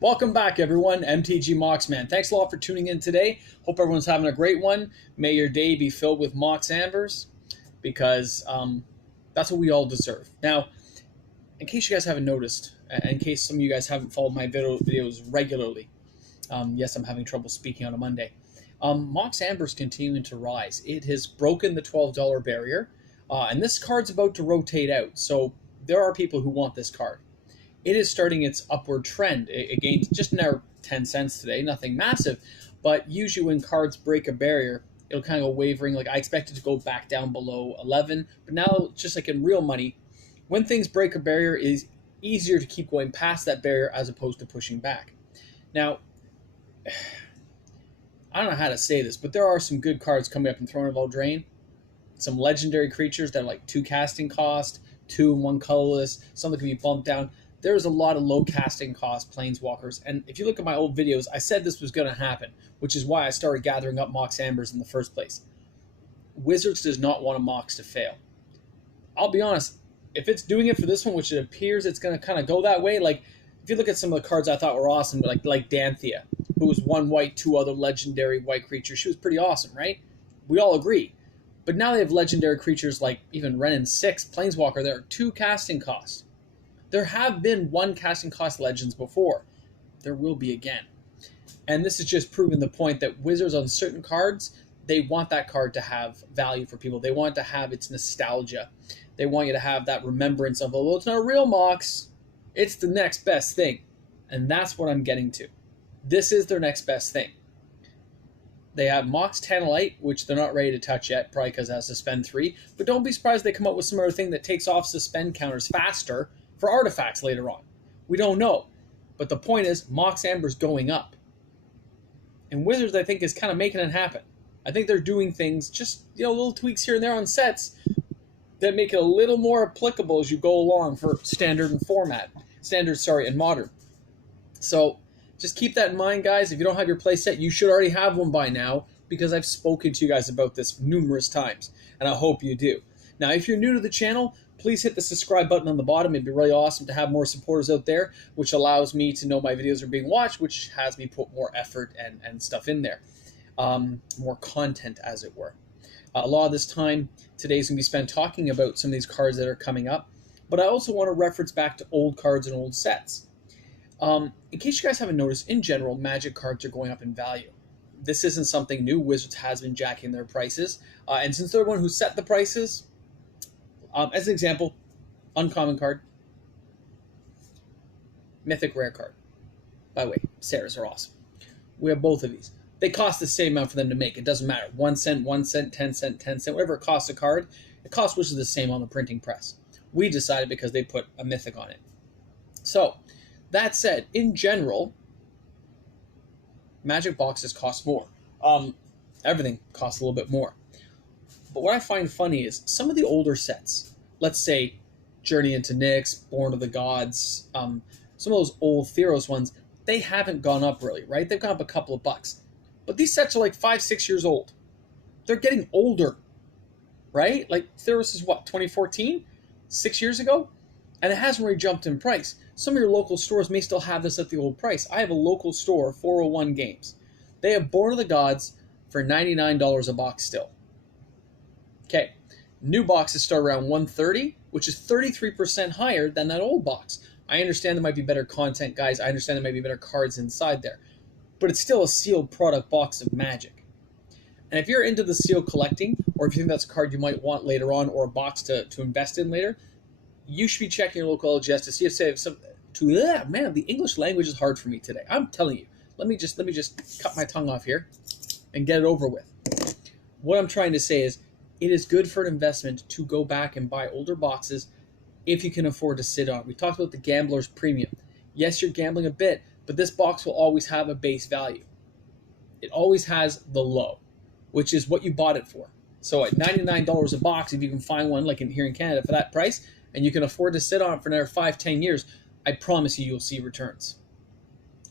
Welcome back, everyone. MTG Mox Man. Thanks a lot for tuning in today. Hope everyone's having a great one. May your day be filled with Mox Ambers, because that's what we all deserve. Now, in case you guys haven't noticed, in case some of you guys haven't followed my videos regularly, yes, I'm having trouble speaking on a Monday. Mox Amber's continuing to rise. It has broken the $12 barrier, and this card's about to rotate out. So there are people who want this card. It is starting its upward trend. It gained just now 10 cents today, nothing massive, but usually when cards break a barrier, it'll kind of go wavering. Like I expect it to go back down below 11, but now just like in real money, when things break a barrier, it is easier to keep going past that barrier as opposed to pushing back. Now, I don't know how to say this, but there are some good cards coming up in Throne of Eldraine. Some legendary creatures that are like 2 casting cost, 2 and 1 colorless, some that can be bumped down. There's a lot of low casting cost planeswalkers, and if you look at my old videos, I said this was going to happen, which is why I started gathering up Mox Ambers in the first place. Wizards does not want a Mox to fail. I'll be honest, if it's doing it for this one, which it appears it's going to kind of go that way, like if you look at some of the cards I thought were awesome, like Danthea, who was 1 white, 2 other legendary white creatures, she was pretty awesome, right? We all agree. But now they have legendary creatures like even Wrenn and 6, Planeswalker, that are 2 casting costs. There have been 1 casting cost legends before. There will be again. And this is just proving the point that Wizards on certain cards, they want that card to have value for people. They want it to have its nostalgia. They want you to have that remembrance of, well, it's not a real Mox. It's the next best thing. And that's what I'm getting to. This is their next best thing. They have Mox Tantalite, which they're not ready to touch yet, probably because it has Suspend 3. But don't be surprised they come up with some other thing that takes off Suspend counters faster for artifacts later on. We don't know. But the point is, Mox Amber's going up. And Wizards, I think, is kind of making it happen. I think they're doing things, just little tweaks here and there on sets that make it a little more applicable as you go along for standard and format. And modern. So just keep that in mind, guys. If you don't have your play set, you should already have one by now, because I've spoken to you guys about this numerous times, and I hope you do. Now, if you're new to the channel, please hit the subscribe button on the bottom. It'd be really awesome to have more supporters out there, which allows me to know my videos are being watched, which has me put more effort and stuff in there. More content, as it were. A lot of this time today is going to be spent talking about some of these cards that are coming up, but I also want to reference back to old cards and old sets. In case you guys haven't noticed, in general, Magic cards are going up in value. This isn't something new. Wizards has been jacking their prices, and since they're the one who set the prices, as an example, uncommon card, mythic rare card. By the way, Sarah's are awesome. We have both of these. They cost the same amount for them to make. It doesn't matter. 1 cent, 1 cent, 10 cent, 10 cent, whatever it costs a card, it costs which is the same on the printing press. We decided because they put a mythic on it. So, that said, in general, Magic boxes cost more. Everything costs a little bit more. But what I find funny is some of the older sets, let's say Journey into Nyx, Born of the Gods, some of those old Theros ones, they haven't gone up really, right? They've gone up a couple of bucks. But these sets are like 5-6 years old. They're getting older, right? Like Theros is what, 2014? 6 years ago? And it hasn't really jumped in price. Some of your local stores may still have this at the old price. I have a local store, 401 Games. They have Born of the Gods for $99 a box still. Okay, new boxes start around $130, which is 33% higher than that old box. I understand there might be better content, guys. I understand there might be better cards inside there. But it's still a sealed product box of Magic. And if you're into the sealed collecting, or if you think that's a card you might want later on, or a box to invest in later, you should be checking your local LGS to see if they have some. Man, the English language is hard for me today. I'm telling you. Let me just cut my tongue off here and get it over with. What I'm trying to say is, it is good for an investment to go back and buy older boxes if you can afford to sit on. We talked about the Gambler's Premium. Yes, you're gambling a bit, but this box will always have a base value. It always has the low, which is what you bought it for. So at $99 a box, if you can find one like here in Canada for that price, and you can afford to sit on it for another 5-10 years, I promise you'll see returns.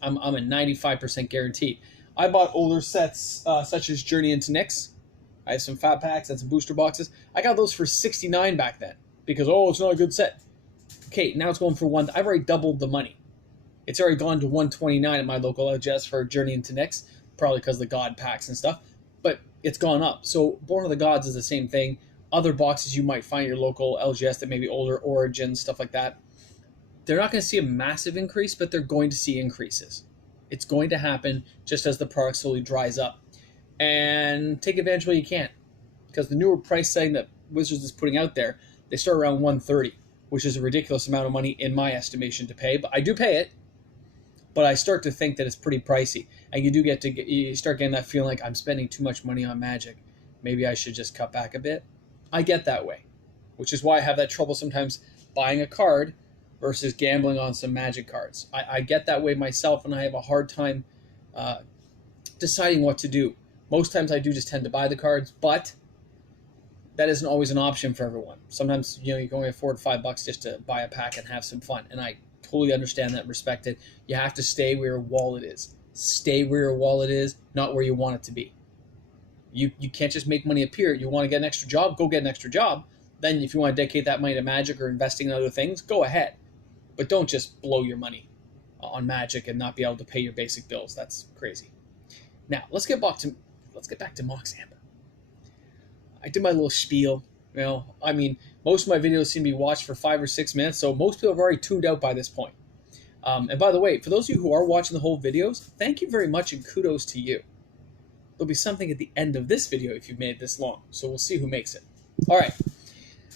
I'm a 95% guaranteed. I bought older sets such as Journey into Nyx. I have some fat packs and some booster boxes. I got those for $69 back then because, it's not a good set. Okay, now it's going for $1. I've already doubled the money. It's already gone to 129 at my local LGS for Journey into Nyx, probably because of the God packs and stuff. But it's gone up. So Born of the Gods is the same thing. Other boxes you might find at your local LGS that may be older, Origins, stuff like that. They're not going to see a massive increase, but they're going to see increases. It's going to happen just as the product slowly dries up. And take advantage while you can. Because the newer price setting that Wizards is putting out there, they start around 130, which is a ridiculous amount of money in my estimation to pay. But I do pay it. But I start to think that it's pretty pricey. And you start getting that feeling like I'm spending too much money on Magic. Maybe I should just cut back a bit. I get that way. Which is why I have that trouble sometimes buying a card versus gambling on some Magic cards. I get that way myself, and I have a hard time deciding what to do. Most times I do just tend to buy the cards, but that isn't always an option for everyone. Sometimes, you can only afford $5 just to buy a pack and have some fun. And I totally understand that and respect it. You have to stay where your wallet is. Stay where your wallet is, not where you want it to be. You can't just make money appear. You want to get an extra job, go get an extra job. Then if you want to dedicate that money to Magic or investing in other things, go ahead. But don't just blow your money on Magic and not be able to pay your basic bills. That's crazy. Now, let's get back to Mox Amber. I did my little spiel. Most of my videos seem to be watched for 5 or 6 minutes, so most people have already tuned out by this point. And by the way, for those of you who are watching the whole videos, thank you very much and kudos to you. There'll be something at the end of this video if you've made it this long, so we'll see who makes it. All right,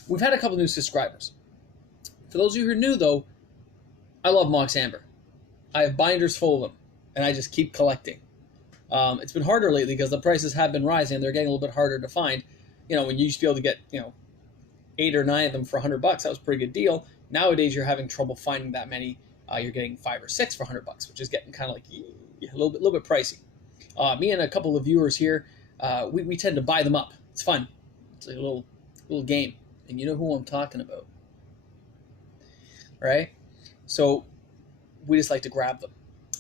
we've had a couple new subscribers. For those of you who are new, though, I love Mox Amber. I have binders full of them, and I just keep collecting. It's been harder lately because the prices have been rising, and they're getting a little bit harder to find. When you used to be able to get, 8 or 9 of them for $100, that was a pretty good deal. Nowadays, you're having trouble finding that many. You're getting 5 or 6 for $100, which is getting kind of like a little bit pricey. Me and a couple of viewers here, we tend to buy them up. It's fun. It's like a little game, and you know who I'm talking about, right? So we just like to grab them,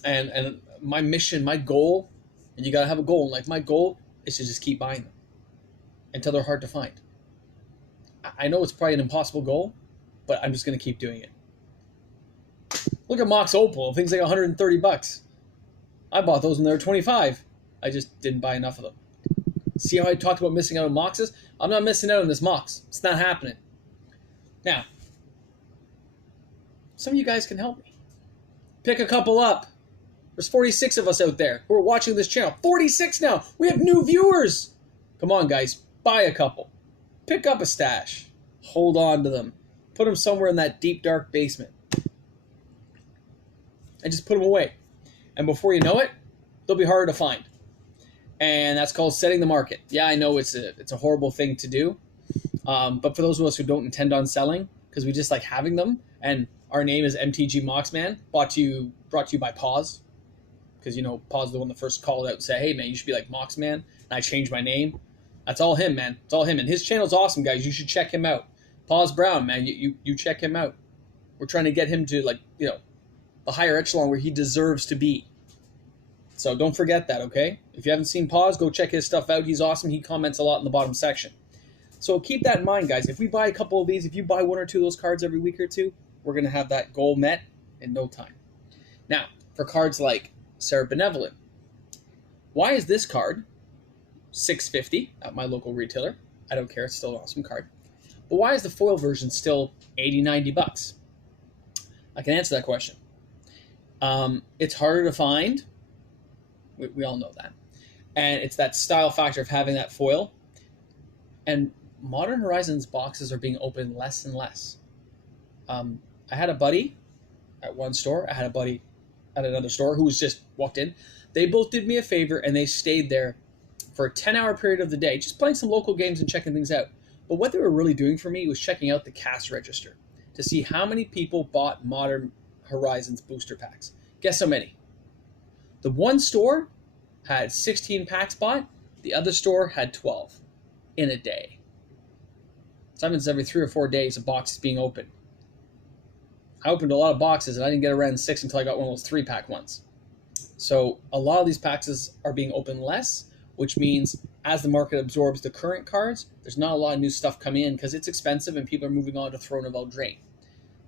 and my mission, my goal, and you gotta have a goal. Like my goal is to just keep buying them until they're hard to find. I know it's probably an impossible goal, but I'm just going to keep doing it. Look at Mox Opal. Things like $130. I bought those when they were $25. I just didn't buy enough of them. See how I talked about missing out on Moxes? I'm not missing out on this Mox. It's not happening. Now, some of you guys can help me. Pick a couple up. There's 46 of us out there who are watching this channel. 46 now. We have new viewers. Come on, guys. Buy a couple. Pick up a stash. Hold on to them. Put them somewhere in that deep, dark basement. And just put them away. And before you know it, they'll be harder to find. And that's called setting the market. Yeah, I know it's a horrible thing to do. But for those of us who don't intend on selling, because we just like having them, and our name is MTG Moxman, brought to you by Pause. Because, Pause is the one that first called out and said, hey, man, you should be like Moxman. And I changed my name. That's all him, man. It's all him. And his channel's awesome, guys. You should check him out. Pause Brown, man. You check him out. We're trying to get him to, the higher echelon where he deserves to be. So don't forget that, okay? If you haven't seen Pause, go check his stuff out. He's awesome. He comments a lot in the bottom section. So keep that in mind, guys. If we buy a couple of these, if you buy 1 or 2 of those cards every week or two, we're going to have that goal met in no time. Now, for cards like Sarah Benevolent, why is this card $6.50 at my local retailer? I don't care. It's still an awesome card. But why is the foil version still $80, $90? I can answer that question. It's harder to find. We all know that. And it's that style factor of having that foil. And Modern Horizons boxes are being opened less and less. I had a buddy at one store. I had a buddy at another store who was just walked in. They both did me a favor, and they stayed there for a 10-hour period of the day, just playing some local games and checking things out. But what they were really doing for me was checking out the cash register to see how many people bought Modern Horizons booster packs. Guess how many? The one store had 16 packs bought. The other store had 12 in a day. So that means every 3 or 4 days a box is being opened. I opened a lot of boxes, and I didn't get around 6 until I got one of those 3-pack ones. So a lot of these packs are being opened less, which means as the market absorbs the current cards, there's not a lot of new stuff coming in because it's expensive and people are moving on to Throne of Eldraine.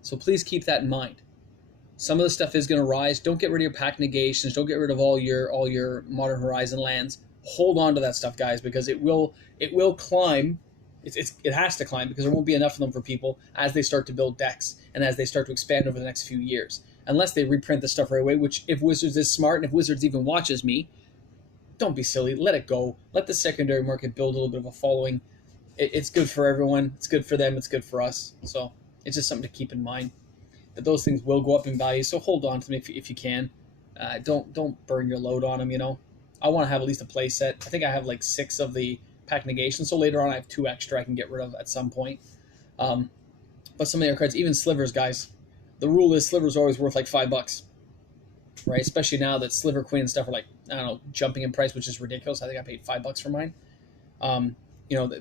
So please keep that in mind. Some of the stuff is going to rise. Don't get rid of your pack negations. Don't get rid of all your Modern Horizon lands. Hold on to that stuff, guys, because it will climb. It has to climb because there won't be enough of them for people as they start to build decks and as they start to expand over the next few years. Unless they reprint the stuff right away, which if Wizards is smart and if Wizards even watches me, don't be silly. Let it go. Let the secondary market build a little bit of a following. It's good for everyone. It's good for them. It's good for us. So it's just something to keep in mind that those things will go up in value. So hold on to them if you can. Don't burn your load on them. You know, I want to have at least a play set. I think I have like 6 of the pack negation. So later on, I have 2 extra I can get rid of at some point. But some of the other cards, even slivers, guys. The rule is slivers are always worth like $5, right? Especially now that Sliver Queen and stuff are like, I don't know, jumping in price, which is ridiculous. I think I paid $5 for mine. You know,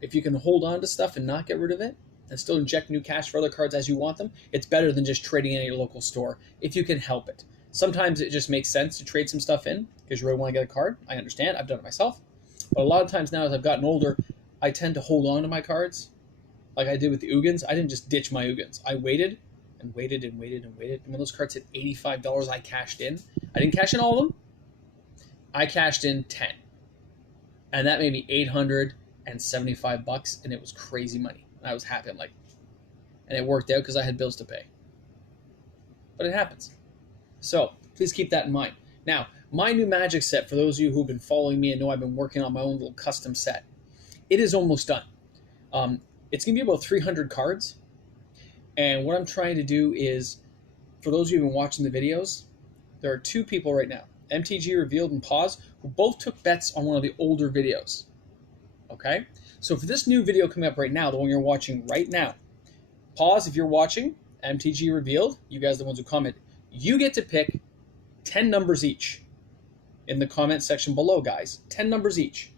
if you can hold on to stuff and not get rid of it and still inject new cash for other cards as you want them, it's better than just trading in at your local store if you can help it. Sometimes it just makes sense to trade some stuff in because you really want to get a card. I understand. I've done it myself. But a lot of times now as I've gotten older, I tend to hold on to my cards like I did with the Ugins. I didn't just ditch my Ugins. I waited and waited and waited and waited. And when those cards hit $85, I cashed in. I didn't cash in all of them. I cashed in 10. And that made me $875, and it was crazy money. And I was happy. I'm like, and it worked out because I had bills to pay. But it happens. So please keep that in mind. Now, my new Magic set, for those of you who've been following me and know I've been working on my own little custom set, it is almost done. It's going to be about 300 cards. And what I'm trying to do is, for those of you who've been watching the videos, there are 2 people right now, MTG Revealed and Pause, who both took bets on one of the older videos. Okay? So for this new video coming up right now, the one you're watching right now, Pause if you're watching, MTG Revealed, you guys are the ones who commented, you get to pick 10 numbers each in the comment section below, guys. 10 numbers each.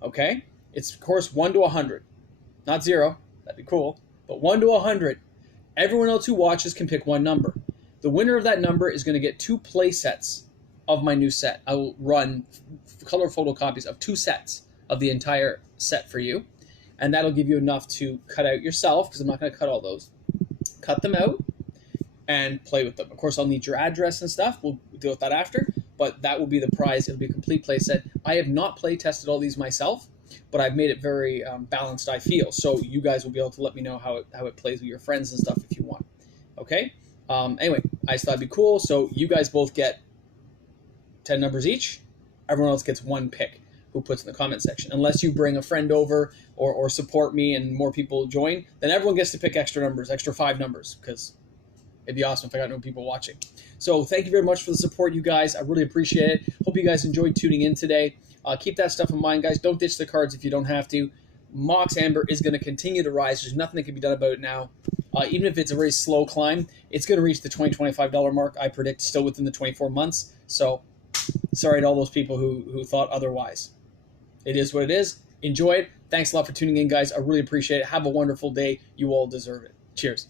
Okay? It's, of course, 1 to 100. Not 0. That'd be cool. But 1 to 100. Everyone else who watches can pick 1 number. The winner of that number is going to get 2 play sets of my new set. I will run color photocopies of 2 sets of the entire set for you. And that'll give you enough to cut out yourself, because I'm not going to cut all those. Cut them out and play with them. Of course, I'll need your address and stuff. We'll deal with that after. But that will be the prize. It'll be a complete play set. I have not play tested all these myself, but I've made it very balanced, I feel. So you guys will be able to let me know how it plays with your friends and stuff if you want. Okay? Anyway, I just thought it'd be cool. So you guys both get 10 numbers each. Everyone else gets 1 pick who puts in the comment section. Unless you bring a friend over or support me and more people join, then everyone gets to pick extra numbers, extra 5 numbers, because it'd be awesome if I got no people watching. So thank you very much for the support, you guys. I really appreciate it. Hope you guys enjoyed tuning in today. Keep that stuff in mind, guys. Don't ditch the cards if you don't have to. Mox Amber is going to continue to rise. There's nothing that can be done about it now. Even if it's a very slow climb, it's going to reach the $20, $25 mark, I predict, still within the 24 months. So sorry to all those people who thought otherwise. It is what it is. Enjoy it. Thanks a lot for tuning in, guys. I really appreciate it. Have a wonderful day. You all deserve it. Cheers.